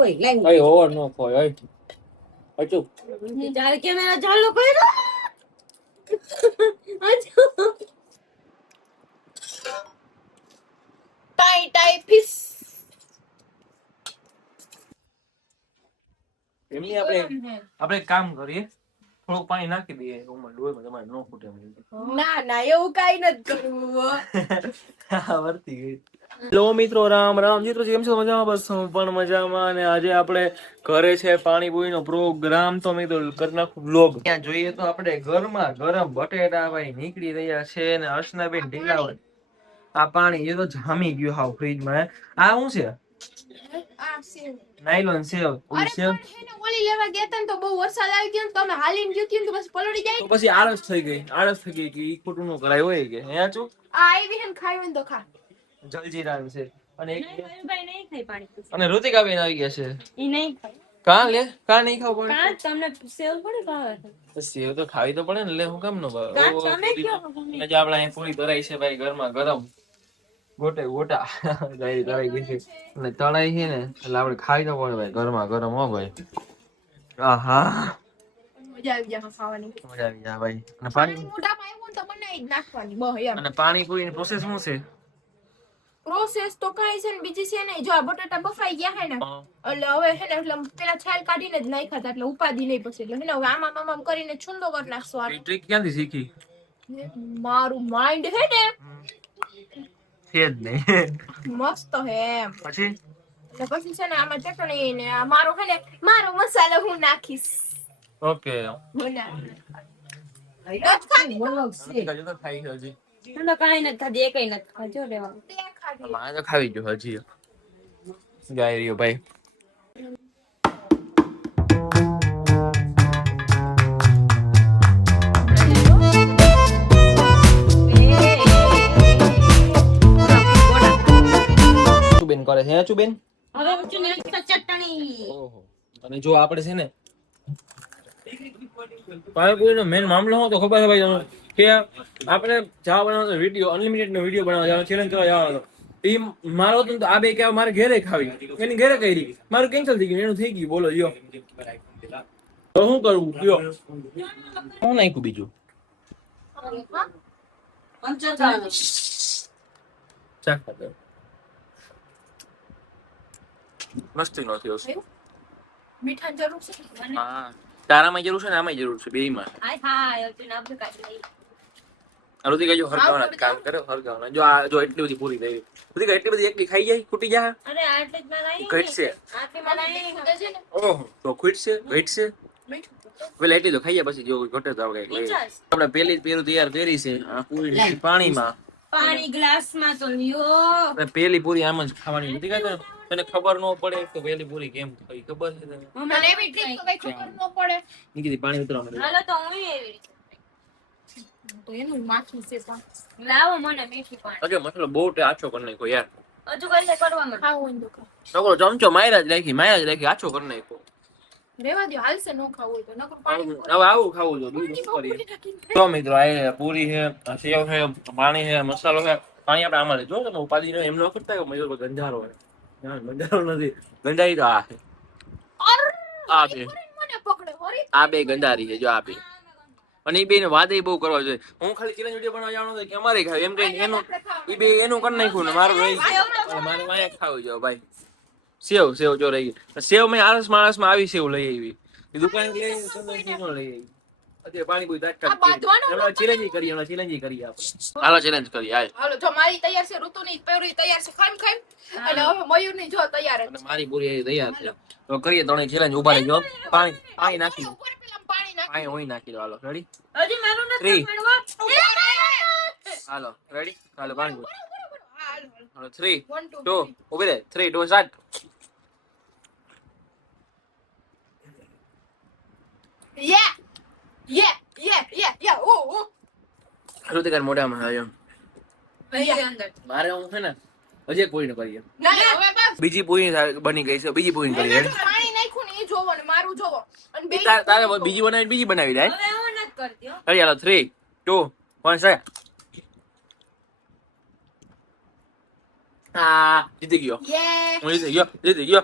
હોય લાઈન કઈ ઓવર નો કોઈ હોય અચૂક ચાલ કેમેરા ચાલુ કર્યો અચૂ ટાઈ ટાઈ ફિશ એમની આપણે કામ કરીએ થોડું પાણી નાખી દઈએ રૂમમાં ડોયમાં તમારે નો ફૂટે ના ના એવું કાઈ નથી કરવું વર્તી ગઈ હેલો મિત્રો રામ રામ મિત્રો કેમ છો મજામાં બસ હું પણ મજામાં અને આજે આપણે ઘરે છે પાણીપુરીનો પ્રોગ્રામ તો મિત્રો કરી નાખું વ્લોગ ત્યાં જોઈએ તો આપણે ઘરમાં ગરમ બટેટા ભાઈ નીકળી રહ્યા છે અને અર્શનાબેન ઢીલાવત આ પાણી એ તો જામી ગયું હાવ ફ્રીજમાં આ શું છે આ સેવ નાયલોન સેવ અરે પણ હે ને ઓલી લેવા ગયા તા ને તો બહુ વરસાદ આવી ગયો ને તો અમે હાલીને ગયો તો બસ પલળી જાય તો પછી આળસ થઈ ગઈ કે ઈ ખોટું નો કરાય હોય કે હે આચું આ આવી હે ને ખાઈ તો ખા જલજીરા છે અને એક ભાઈ નહીં ખાઈ પાણી અને ઋતિકા બેન આવી ગયા છે ઈ નહીં ખાય કા નહીં ખાવ કા તમને સેવ પડી ભાવે સેવ તો ખાવી તો પડે ને લે હું કેમ નો ભાવે કા તમે કયો જે આપણે અહીં પૂરી તરાઈ છે ભાઈ ઘરમાં ગરમ ગોટા ગાય તરાઈ ગઈ છે અને તળાઈ છે ને એટલે આપણે ખાઈ તો પડે ભાઈ ઘરમાં ગરમ હો ભાઈ આહા મજા આવી જાય ખાવાની મજા આવી જાય ભાઈ અને પાણી મોઢામાં આવ્યું ને તો બનાવી જ નાખવાની બહુ એમ અને પાણીપુરીની પ્રોસેસ શું છે પ્રોસેસ તો કાઈ છે ને બીજી છે ને જો આ બટાટા બફાઈ ગયા હે ને એટલે હવે હે ને એટલે પેલા છાલ કાઢીને જ નાખ્યા હતા એટલે ઉપાદી નહીં પછી એટલે હે ને હવે આમ કરીને છુંદો કરી નાખશો આ ટ્રીક ક્યાંથી શીખી મારું માઇન્ડ હે ને છે જ નહીં મસ્ત હે એમ પછી એટલે પછી છે ને આમાં ચટણી ને આ મારો હે ને મારો મસાલો હું નાખીશ ઓકે બોલો છે હજુ તો ખાઈ છે હજી તો કાઈ નથી ખાધી એકઈ નથી ખાજો લેવા મારે તો ખાવી જો હજી ગાય રહ્યો ભાઈ બેન કરે છે ચુબેન હવે ઉચું ને ચટણી ઓહો અને જો આપણે છે ને પાણીપુરીનો મેન મામલો શું તો ખબર છે ભાઈ તમને કે આપણે ચા બનાવવાનો વિડીયો અનલિમિટેડ નો વિડીયો બનાવવાનો ચેલેન્જ કરવા જવાનો એ મારો તો આ બે કે મારે ઘરે ખાવી એની ઘરે કરી મારું કેન્સલ થઈ ગયું એનું થઈ ગયું બોલો યો તો શું કરવું કયો હું નાખ્યું બીજું ચાખ ખાતે મસ્તી નો થયો મીઠા જરૂર છે હા તારામાં જરૂર છે ને આમાં જરૂર છે બેયમાં હાય હાય ઉચું આપને કાઢી લઈ ઋતિકા જો હરગાવના કામ કરે હરગાવના જો આ જો એટલી બધી પૂરી થઈ ઋતિકા એટલી બધી એકલી ખાઈ જાય ખૂટી જાય અરે આટલે જ માં લાઈ ઘટશે આટલે માં લાઈ છે ને ઓહો તો ઘટશે મીઠું પેલા એટલી તો ખાઈએ પછી જો ઘટે તો આપણે કઈક લઈએ આપણે પેલી જ પેરું તૈયાર કરી છે આ પૂરી પાણીમાં પાણી ગ્લાસ માં તો લ્યો આપણે પેલી પૂરી આમ જ ખાવાની નથી કાતો તને ખબર ન પડે તો પેલી પૂરી કેમ થઈ ખબર છે તને મને એવી ટ્રીક તો કઈ ખબર ન પડે નીકળી પાણી ઉતરવા માંડ્યું હાલો તો હું એવી તો એનું માથું છે પણ લાવો મને મીઠી પાણી અજે મતલબ બહુ આછો કરી નાખ્યો યાર હજુ કઈ કરવામાં ખાવું હોય તો નકરો ચમચો માર્યા જ રાખી આછો કરી નાખ્યો રેવા દો હાલશે નો ખાવું હોય તો નકર પાણી હવે આવું ખાવું જો બીજું શું કરીએ તો મિત્રો આ પૂરી છે આ સેવ છે પાણી છે મસાલો છે પાણી આપણે આમાં જો તમે ઉપાધિ એમ ન કરતા કે મજો ગંજારો હોય ના ગંજારો નથી ગંજારી તો આ છે આ બે મને પકડે હોરી આ બે ગંજારી છે જો આ બે અને એ બે ને વાદે બહુ કરવા જોઈએ હું ખાલી ચેલેન્જ વિડિયો બનાવવા જવાનો કે અમારે ખાવ એમ કઈ એનું એ બે એનું કરી નાખ્યું ને મારું રહી મારે વાયા ખાવું જો ભાઈ સેવ જો રહી ગઈ સેવ મેં આળસ માણસમાં આવી સેવ લઈ આવી એ દુકાન લઈ ચંદનજી નો લઈ આવી અત્યારે પાણીપુરી દાટ ચેલેન્જ કરીએ આપણે હાલો ચેલેન્જ કરીએ હાલો જો મારી તૈયાર છે ઋતુની પેરી તૈયાર છે ખાઈ અને હવે મયુરની જો તૈયાર છે મારી પૂરી તૈયાર છે તો કરીએ ત્રણે ચેલેન્જ ઉભા રહેજો પાણી નાખી દો ઉપર પેલા પાણી નાખ પાણી ઓઈ નાખી દો હાલો રેડી હજી મારું નથી હાલો રેડી હાલો પાણી હાલો 3 1 2 ઉભી રહે 3 2 સ્ટાર્ટ યા ઓ ઋતિકા મોઢામાં આવ્યો અંદર મારે હું છે ને હજી એક પૂરી ન કરીએ ના હવે બસ બીજી પૂરી બની ગઈ છે બીજી પૂરી કરીએ પાણી નાખ્યું ને એ જોવો ને મારું જોવો અને બે તારે બીજી બનાવી દે હવે હું નથી કરતી હો રેડી હાલો 3 2 1 સ્ટાર્ટ જીતી ગયો યે હું જીતી ગયો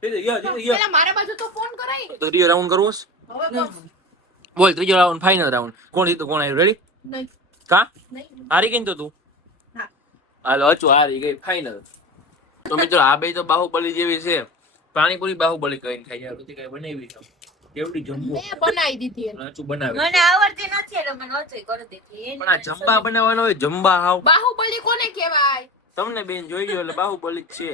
પેલા મારા બાજુ તો ફોન કરાય તો ત્રીજો રાઉન્ડ કરવો છે? હવે બસ બોલ ત્રીજો રાઉન્ડ ફાઇનલ રાઉન્ડ કોણ જીતું કોણ આવ્યું રેડી નહીં કા નહીં હારી ગઈ ને તો તું હા. હાલો અચુ હારી ગઈ ફાઇનલ તો મિત્રો આ બે તો બાહુબલી જેવી છે પાણીપુરી બાહુબલી કઈ ખાઈ યાર કઈ બનાવી છે કેવડી જમ્બો મેં બનાવી દીધી એને. અચુ બનાવે મને આવડતી નથી એટલે મને ઓછી કરી દીધી પણ આ જમ્બા બનાવવાનો હોય જમ્બા હાવ બાહુબલી કોને કહેવાય તમને બેન જોઈ લ્યો એટલે બાહુબલી જ છે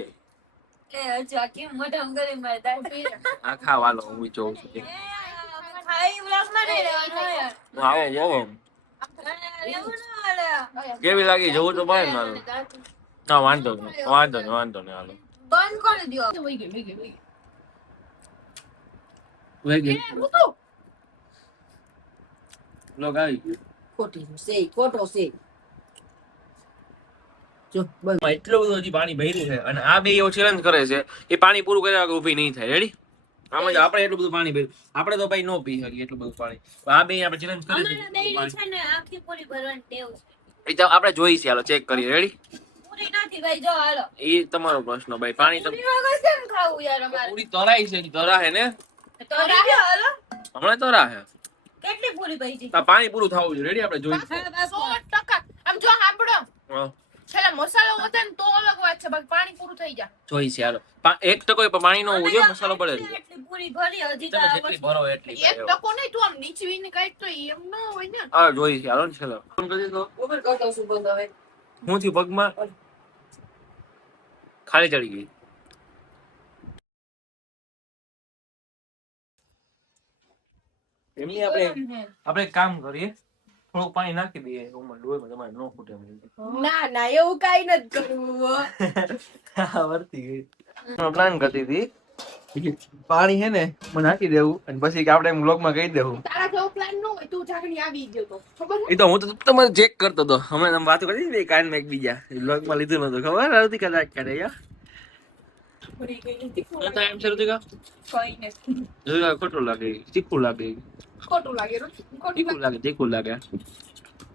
એ હજુ આ કેમ મોઢામાં કરી મારે દાંત આ ખાવાનો હું જોઉં છું ખાઈ વ્લોગમાં નહીં રહેવાનું યાર. આવો જોવો એવું ન હાલે. કેવી લાગી જવું તો ભાઈ મારું ના વાંધો નહીં હાલો બંધ કરી દ્યો. વહી ગઈ, વહી ગઈ, વહી ગઈ. વેગ એ, મૂકો. લોગ આવી ગયો ખોટો છે જો બસ એટલું બધું હજી પાણી ભર્યું છે અને આ બે એવો ચેલેન્જ કરે છે એ પાણી પૂરું કર્યા વગર ઊભી નહીં થાય રેડી આમાં જ આપણે એટલું બધું પાણી ભર્યું આપણે તો ભાઈ ન પી શકીએ એટલું બધું પાણી આ બે આપણે ચેલેન્જ કરી અમારે daily છે ને આખી પૂરી ભરવાની ટેવ છે. એ તો આપણે જોઈ છે હાલો ચેક કરીએ રેડી પૂરી નથી ભાઈ જો હાલો. એ તમારો પ્રશ્ન ભાઈ પાણી તો પૂરી વગર કેમ ખાવું યાર અમારે? પૂરી તરાઈ છે તરા હે ને તો રીજો હાલો. હમણાં તરા હે કેટલી પૂરી પડી છે? આ પાણી પૂરું થવું જોઈએ રેડી આપણે જોઈ છે 100%. આમ જો સાંભળો હા, છેલ્લે મસાલો વધે ને તો અલગ વાત છે બાકી પાણી પૂરું થઈ જાય જોઈ છે હાલો 1% પાણી નો હોવું જોઈએ મસાલો પડે છે. એટલી પૂરી ભરી હજી તો તમે આ જેટલી વસ્તુ. ભરો એટલી એક ટકો નહીં તું આમ નીચવીને કાઢ તો એમ ન હોય ને હા જોઈ છે હાલો ને છેલ્લો ફોન કરી દીધો ઉપર કરતો છું બંધ હવે હું થયું પગમાં ખાલી ચડી ગઈ એમની આપણે એક કામ કરીએ થોડુંક પાણી નાખી દઈએ રૂમમાં ડોલમાં તમારે ન ફૂટે એમ. ના ના એવું કઈ નથી કરવું હા, વર્તી ગઈ પ્લાન કરતી હતી પાણી હે ને મને નાખી દેવું અને પછી કે આપણે વ્લોગમાં કહી દેવું તારા જેવો પ્લાન ન હોય તું જાગણી આવી ગયો તો ખબર એ તો હું તો તમારે ચેક કરતો હતો અમે તમે વાતો કરી હતી કાનમાં એકબીજા વ્લોગમાં લીધું નતું ખબર આવતી કદાચ કરે યાર ભરી ગઈ નથી નતા એમ છે ઋતિકા કઈ નથી ઋતિકા ખોટું લાગે તીખું લાગે ખોટું લાગે રો તીખું લાગે તીખું લાગે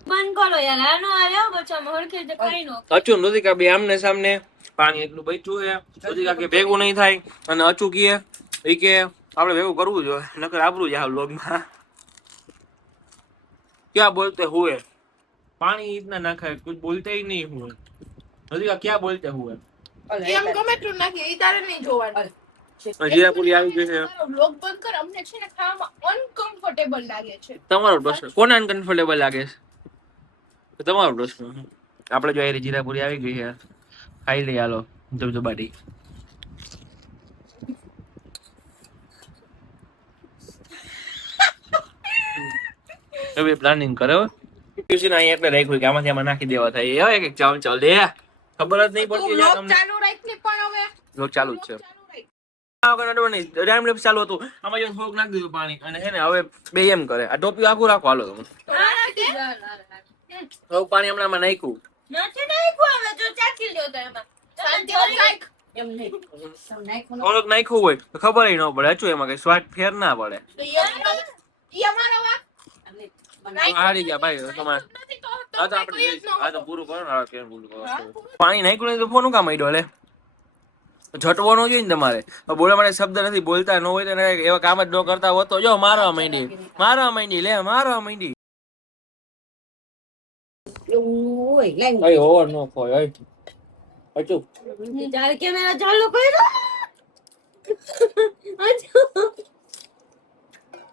બંધ કરો યાર આનો આ રહ્યો પછી અમે હરખી રીતે ખાઈ નો. અચુ ને ઋતિકા બે આમને સામને પાણી એટલું બચ્યું છે ઋતિકા કે ભેગું નહીં થાય અને અચુ કે એ કે આપણે ભેગું કરવું જોઈએ નકર આપણું જ આ વ્લોગમાં क्या बोलते हुए पानी इतना ना खाए कुछ बोलते ही नहीं हुए ऋतिका क्या बोलते हुए એમ ગમે એટલું નાખી ઈ તારે નહીં જોવાનું જીરા પૂરી આવી ગઈ છે તારો વ્લોગ બંધ કર અમને છે ને ખાવામાં અનકમ્ફર્ટેબલ લાગે છે તમારો પ્રશ્ન કોને અનકમ્ફર્ટેબલ લાગે છે તમારો પ્રશ્ન આપણે જો એ જીરા પૂરી આવી ગઈ છે ખાઈ લઈ હાલો જબજબાટી હવે પ્લાનિંગ કરે હો ટ્યુશન અહીં એટલે રાખ્યું કે આમાંથી આમાં નાખી દેવા થાય એ એક ચાલ ચાલ લે ખબર જ નહીં પડતી યાર વ્લોગ તમને ચાલુ રાખ ને પણ હવે લોક ચાલુ જ છે ચાલુ રાખ. ટાઈમ લેપ્સ ચાલુ હતું આમાં જો થોડુંક નાખી દીધું પાણી અને હે ને હવે બે એમ કરે આ ટોપી આખું રાખો હાલો તમે થોડુંક પાણી હમણાં આમાં નાખ્યું નથી નાખ્યું હવે જો ચાખી લ્યો તો એમાં. શાંતિ હો ચાખ. એમ નહીં તમે નાખો ને. થોડુંક નાખ્યું હોય તો ખબર ન પડે હચું એમાં કઈ સ્વાદ ફેર ના પડે તો ઈ અમારો વાંક બનાવી. હારી ગયા ભાઈ તમારે નથી તો આ તો આપણે આ તો પૂરું કરો ને આ કેમ પૂરું કરો પાણી નાખ્યું નહીં તો ફોન કામ આડ્યો લે ઝટવો ન જોઈએ ને તમારે બોલવા માટે શબ્દ નથી બોલતા ન હોય તો એને એવા કામ જ ન કરતા હોત તો જો મારવા માંડી લે મારવા માંડી એવું હોય લાઈન કઈ ઓવર નો ખોય અચૂક જ્યારે કેમેરા ચાલુ કર્યો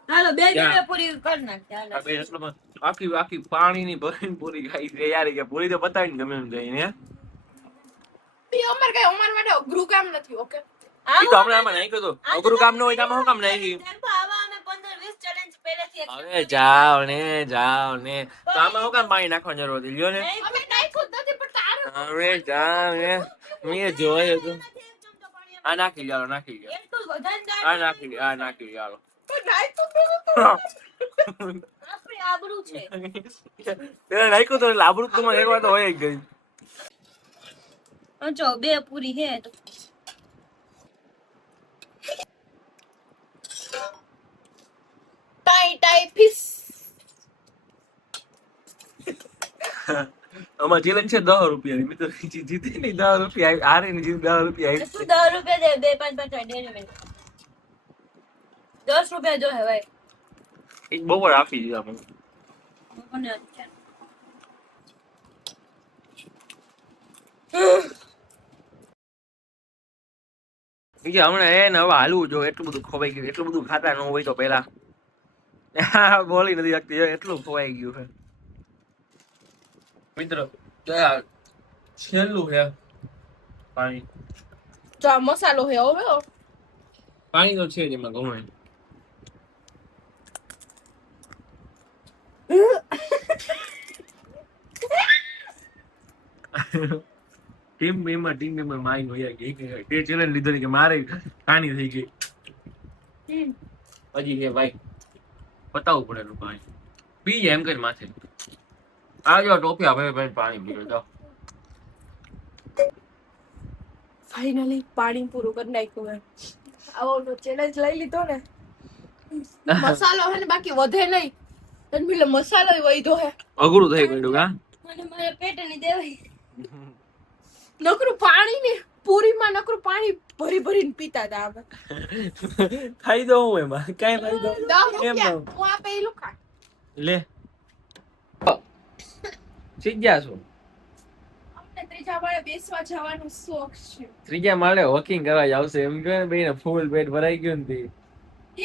હાલો બે ક્યાં? પૂરી કરી નાખી હાલો. આ બે એટલામાં આખી આખી પાણીની ભરીને પૂરી ખાઈ છે યાર કે પૂરી તો પતાવીને ગમે એમ જઈને ઈ અમાર કઈ અમાર માટે અઘરું કામ નથી ઓકે એ તો હમણાં આમાં નાખ્યું હતું અઘરું કામ ન હોય તો આમાં શું કામ નાખી આવા અમે 15-20 ચેલેન્જ પહેલેથી હવે જાઓ ને તો આમાં શું કામ પાણી નાખવાની જરૂર હતી લ્યો ને અમે નાખ્યું જ નથી પણ તારે હવે જાઓ ને મેં જોયું હતું આ નાખી લ્યો નાખી લ્યો એટલું વધારે આ નાખી લ્યો પણ નાખ્યું તો આપણી આબરૂ છે. પેલા નાખ્યું તો લાબડું તમારે એક વાર તો હોય જ ગઈ જો બે પૂરી હે તો ટાઈ ટાઈ ફિશ અમાર ચેલેન્જ છે 10 રૂપિયાની. મિત્રો જીતે નહીં 10 રૂપિયા હારે ની જીત 10 રૂપિયા તું 10 રૂપિયા દે, 2 5 5 ડેરી મિલ્ક 10 રૂપિયા જો હે ભાઈ. એક બપોર આપી દીધા મને. મને અત્યારે બીજે હમણાં એને હવે હાલવું જો એટલું બધું ખવાઈ ગયું. એટલું બધું ખાતા ન હોય તો પેલા બોલી નથી શકતી એટલું ખવાઈ ગયું છે મિત્રો. છેલ્લું છે પાણી. જો આ મસાલો હે હવે પાણી તો છે જ એમાં ઘણું. ટીમ મેમ્બર માઇન હોય કે તે ચેલેન્જ લીધો કે મારે પાણી થઈ ગઈ. હજી છે ભાઈ પતાવવું પડે એનું પાણી પી જાય એમ કરી માથે. આ જો ટોપિયા ભાઈ પાણી પીવે તો ફાઇનલી પાણી પૂરું કરી નાખ્યું હે. આવો ચેલેન્જ લઈ લીધો ને. મસાલો હે ને બાકી વધે નહીં. તને પેલો મસાલો વધ્યો હે. અઘરું થઈ ગયું કા. મને મારા પેટ ની દેવાય. નકરું પાણી ને પૂરીમાં નકરું પાણી ભરી ભરીને પીતા હતા આપણે. ફાયદો હું એમાં કઈ ફાયદો 10 રૂપિયા હું આપે ઈ લુખા. લે સીધ્યા છો. અમને ત્રીજા માળે બેસવા જવાનો શોખ છે. ત્રીજા માળે વોકિંગ કરવા આવશે એમ કે બેને ફૂલ પેટ ભરાઈ ગયું ને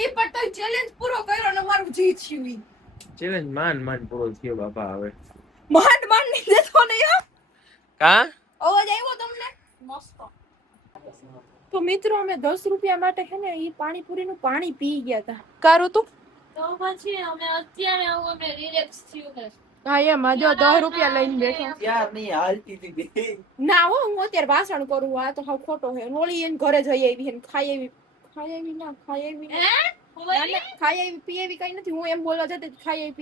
ઈ પણ તો ચેલેન્જ પૂરો કર્યો ને મારું જીત થયું ઈ. ચેલેન્જ માન પૂરો થયો બાપા. હવે માંડ માંડ ની દેતો ને યાર. કા અવાજ આવ્યો તમને? મસ્ત. તો મિત્રો અમે 10 રૂપિયા માટે છે ને ઈ પાણીપુરીનું પાણી પી ગયા હતા. કારું તું? તો પછી અમે અત્યારે આવું અમે રિલેક્સ થયું છે. હા એમ જો 10 રૂપિયા લઈને બેઠા. યાર નહીં હાલતી હતી ના હો હું અત્યારે ભાષણ કરું. આ તો હાવ ખોટો છે. ઓલી એને ઘરે જઈ આવી ને ખાઈ આવી ના ખાઈ આવી ખાઈ આવી પી આવી કઈ નથી. હું એમ બોલવા જતી ખાઈ આવી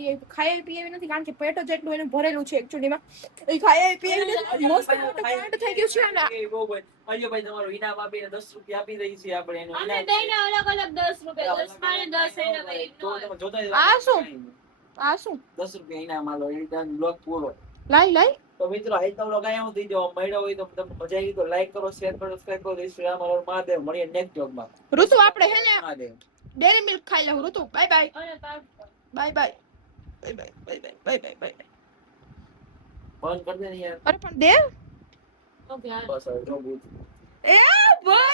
પી આવી નથી કારણ કે પેટ જ એટલું એને ભરેલું છે એકચ્યુઅલી માં. એ ખાઈ આવી પી આવી મસ્ત મોટો પેટ થઈ ગયું છે ને. અજો ભાઈ તમારું ઇનામ આપીને 10 રૂપિયા આપી દઈ છે આપણે એનું અમે બેને અલગ અલગ 10 રૂપિયા 10 મારે 10 એને ભાઈ તો તમે જોતા આ શું? 10 રૂપિયા ઇનામ આલો એ બ્લોગ પૂરો. લાઈ તો મિત્રો આઈ તો બ્લોગ આયા હું જો મળ્યો હોય તો તમને મજા આવી તો લાઈક કરો શેર કરો સબસ્ક્રાઇબ કરો ઇન્સ્ટાગ્રામ પર મહાદેવ. મળીએ નેક્સ્ટ બ્લોગમાં. ઋતુ આપણે હે ને મહાદેવ ડેરી મિલ્ક ખાઈ લેવું. ઋતુ બાય બાય અને પાડ bye bye bye bye bye bye bye. બંધ કરી દે ને યાર. અરે પણ દે. ઓકે બસ હવે જો એ બસ